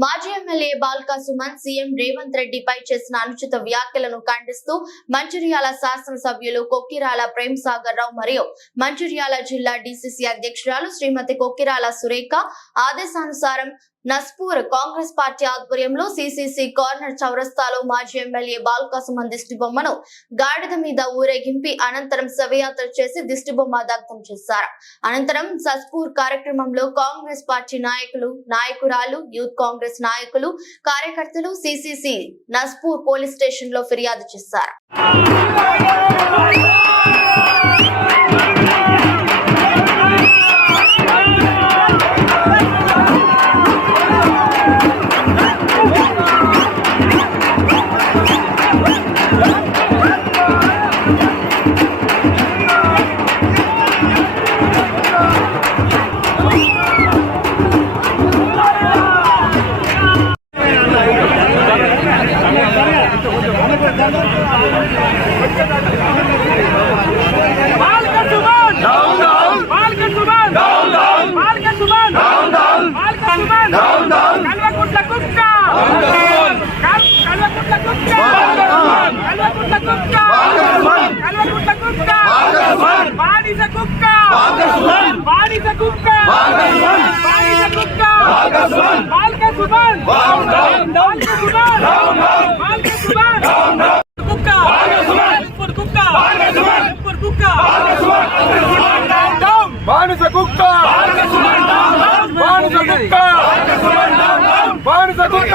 மாற்று మాజీ MLA Balka Suman CM Revanth రెడ్డిపై చేసిన అనుచిత వ్యాఖ్యలను ఖండిస్తూ మంచిర్యాల శాసనసభ్యులు కొక్కిరాల ప్రేమ్ సాగర్ రావు మరియు మంచిర్యాల జిల్లా డిసిసి అధ్యక్షురాలు శ్రీమతి కొక్కిరాల సురేఖ ఆదేశానుసారం నస్పూర్ కాంగ్రెస్ పార్టీ ఆధ్వర్యంలో సిసిసి కార్నర్ చౌరస్తాలో మాజీ ఎమ్మెల్యే బాల్కా సుమన్ గాడిద మీద ఊరేగింపి అనంతరం శవయాత్ర చేసి దిష్టిబొమ్మ దగ్ధం చేశారు. అనంతరం సస్పూర్ కార్యక్రమంలో కాంగ్రెస్ పార్టీ నాయకులు నాయకురాలు యూత్ కాంగ్రెస్ నాయకులు కార్యకర్తలు సిసిసి నస్పూర్ పోలీస్ స్టేషన్లో ఫిర్యాదు చేశారు. బానిస కుక్క డౌన్ బానిస కుక్క డౌన్ బాలక సుమన్ డౌన్ డౌన్ బాలక సుమన్ డౌన్ డౌన్ బాలక సుమన్ డౌన్ డౌన్ కుక్క బాలక సుమన్ ఇప్పుడు కుక్క బాలక సుమన్ ఇప్పుడు కుక్క బానిస కుక్క బానిస కుక్క బానిస కుక్క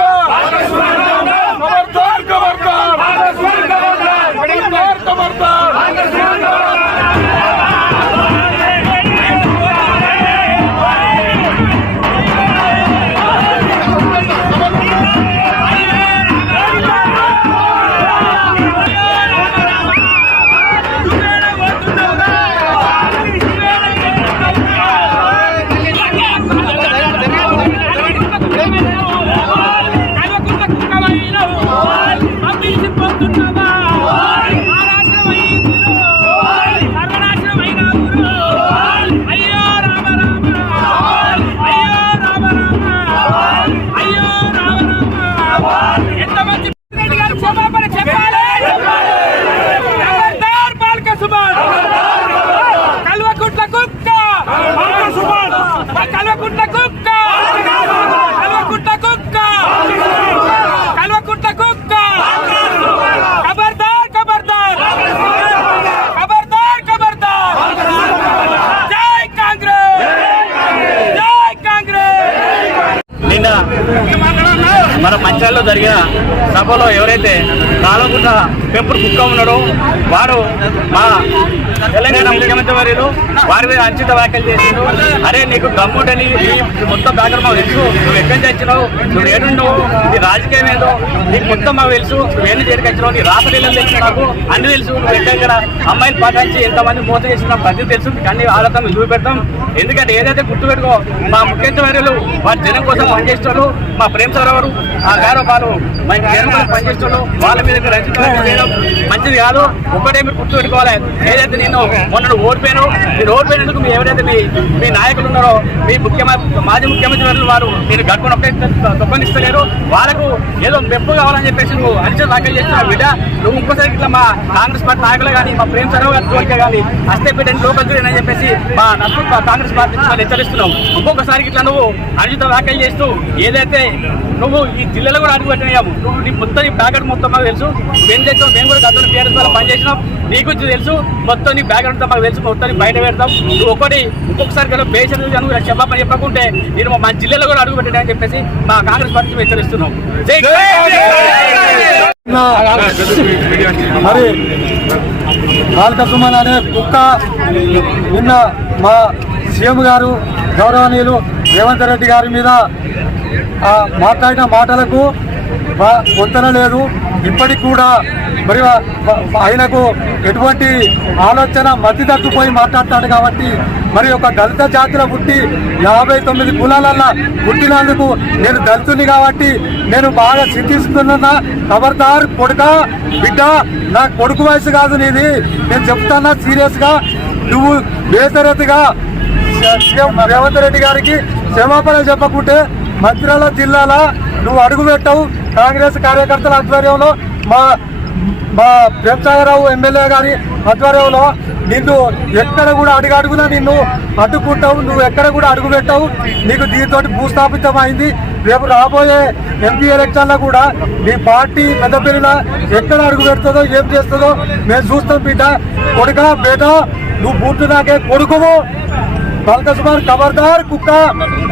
మన మంచాల్లో జరిగిన సభలో ఎవరైతే కాలకుంట పెంపుడు కుక్క ఉన్నాడో వారు మా తెలంగాణ ముఖ్యమంత్రి వర్యులు వారి మీద అంచిత వ్యాఖ్యలు చేసిండు అరే నీకు గమ్ముంటని ఈ మొత్తం బ్యాక్గ్రౌండ్ మాకు తెలుసు. నువ్వు ఎక్కడి నుంచి వచ్చినావు? నువ్వు ఏడున్నావు నీ రాజకీయం ఏదో? నీకు మొత్తం మాకు తెలుసు. నువ్వు ఎన్ని చేరికి వచ్చినావు? నీ రాసలీలం తెలుసు నాకు అన్ని తెలుసు. నువ్వు ఎక్కడ అమ్మాయిలు పాటించి ఎంతమంది మోసం చేసిన ప్రతి తెలుసు. నీకు అన్ని ఆలోచన చూపెడతాం. ఎందుకంటే ఏదైతే గుర్తుపెట్టుకో మా ముఖ్యమంత్రి వర్యులు వారి జనం కోసం పనిచేస్తారు మా ప్రేమ సరవరు ఆ గారు వారు మా జనం కోసం పనిచేస్తారు వాళ్ళ మీద రచించడం మంచిది కాదు. ఒకటే మీరు గుర్తు పెట్టుకోవాలి ఏదైతే నేను మొన్న ఓడిపోయాను. మీరు ఓడిపోయినందుకు మీ ఎవరైతే మీ మీ నాయకులు ఉన్నారో మీ ముఖ్యమంత్రి మాజీ ముఖ్యమంత్రి వారు మీరు గడుపున ఒకటే వాళ్ళకు ఏదో మెప్పు కావాలని చెప్పేసి నువ్వు అంచనా దాఖలు చేసిన బిడ్డ. నువ్వు ఇంకోసారి ఇట్లా మా కాంగ్రెస్ పార్టీ నాయకులు కానీ మా ప్రేమ్ సరవ్ గారి కోరిక కానీ అస్తే బిడ్డని లోకల్ చూడని చెప్పేసి మా నలుగురు కాంగ్రెస్ పార్టీ హెచ్చరిస్తున్నావు. ఇంకొకసారి ఇట్లా నువ్వు అనుచిత వ్యాఖ్యలు చేస్తూ ఏదైతే నువ్వు ఈ జిల్లాలో కూడా అడుగు పెట్టినాము నువ్వు నీ మొత్తం నీ మొత్తం మాకు తెలుసు. మేము చేస్తావు మేము కూడా గతంలో టీఆర్ఎస్ వల్ల పనిచేసినాం. నీ గురించి తెలుసు మొత్తం నీ బ్యాక్గ్రౌండ్ మాకు తెలుసు మొత్తం నీ బయట పెడతాం. నువ్వు ఒకటి ఇంకొకసారి కదా బేషన్ నువ్వు చెప్పమని చెప్పకుంటే నేను మా జిల్లాలో కూడా అడుగు పెట్టానని చెప్పేసి మా కాంగ్రెస్ పార్టీ హెచ్చరిస్తున్నాం. జై మరి బాలక సుమన్ అనే కుక్క నిన్న మా సీఎం గారు గౌరవనీయులు రేవంత్ రెడ్డి గారి మీద ఆ, మాట్లాడిన మాటలకు పొంతన లేదు. ఇప్పటికి కూడా మరి ఆయనకు ఎటువంటి ఆలోచన మతి తగ్గిపోయి మాట్లాడతాడు కాబట్టి మరి ఒక దళిత జాతిలో పుట్టి యాభై తొమ్మిది కులాలల్లో పుట్టినందుకు నేను దళితుని కాబట్టి నేను బాగా చింతిస్తున్నా ఖబర్దార్ కొడుక బిడ్డ నా కొడుకు వయసు కాదు నీది. నేను చెప్తానా సీరియస్గా. నువ్వు బేతరతిగా రేవంత్ రెడ్డి గారికి క్షమాపణ చెప్పకుంటే మంచిర్యాల జిల్లాలో నువ్వు అడుగు పెట్టావు. కాంగ్రెస్ కార్యకర్తల ఆధ్వర్యంలో మా మా ప్రేమసాగరరావు ఎమ్మెల్యే గారి ఆధ్వర్యంలో నిన్ను ఎక్కడ కూడా అడుగు అడుగునా నిన్ను అడ్డుకుంటావు నువ్వు ఎక్కడ కూడా అడుగు పెట్టావు. నీకు దీంతో భూస్థాపితమైంది. రేపు రాబోయే ఎంపీ ఎలక్షన్లో కూడా నీ పార్టీ పెద్దపల్లిన ఎక్కడ అడుగు పెడుతుందో ఏం చేస్తుందో మేము చూస్తాం బిడ్డ. కొడుక బేట నువ్వు బూట్లు నాకే కొడుకువు. బాలకృష్ణ ఖబర్దార్ కుక్క.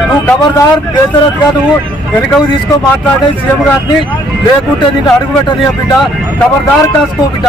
నువ్వు ఖబర్దార్ బేసరత్గా నువ్వు వెనుకకు తీసుకో మాట్లాడే సీఎం గారిని. లేకుంటే నిన్ను అడుగు పెట్టని బిడ్డ. ఖబర్దార్ కాసుకో బిడ్డ.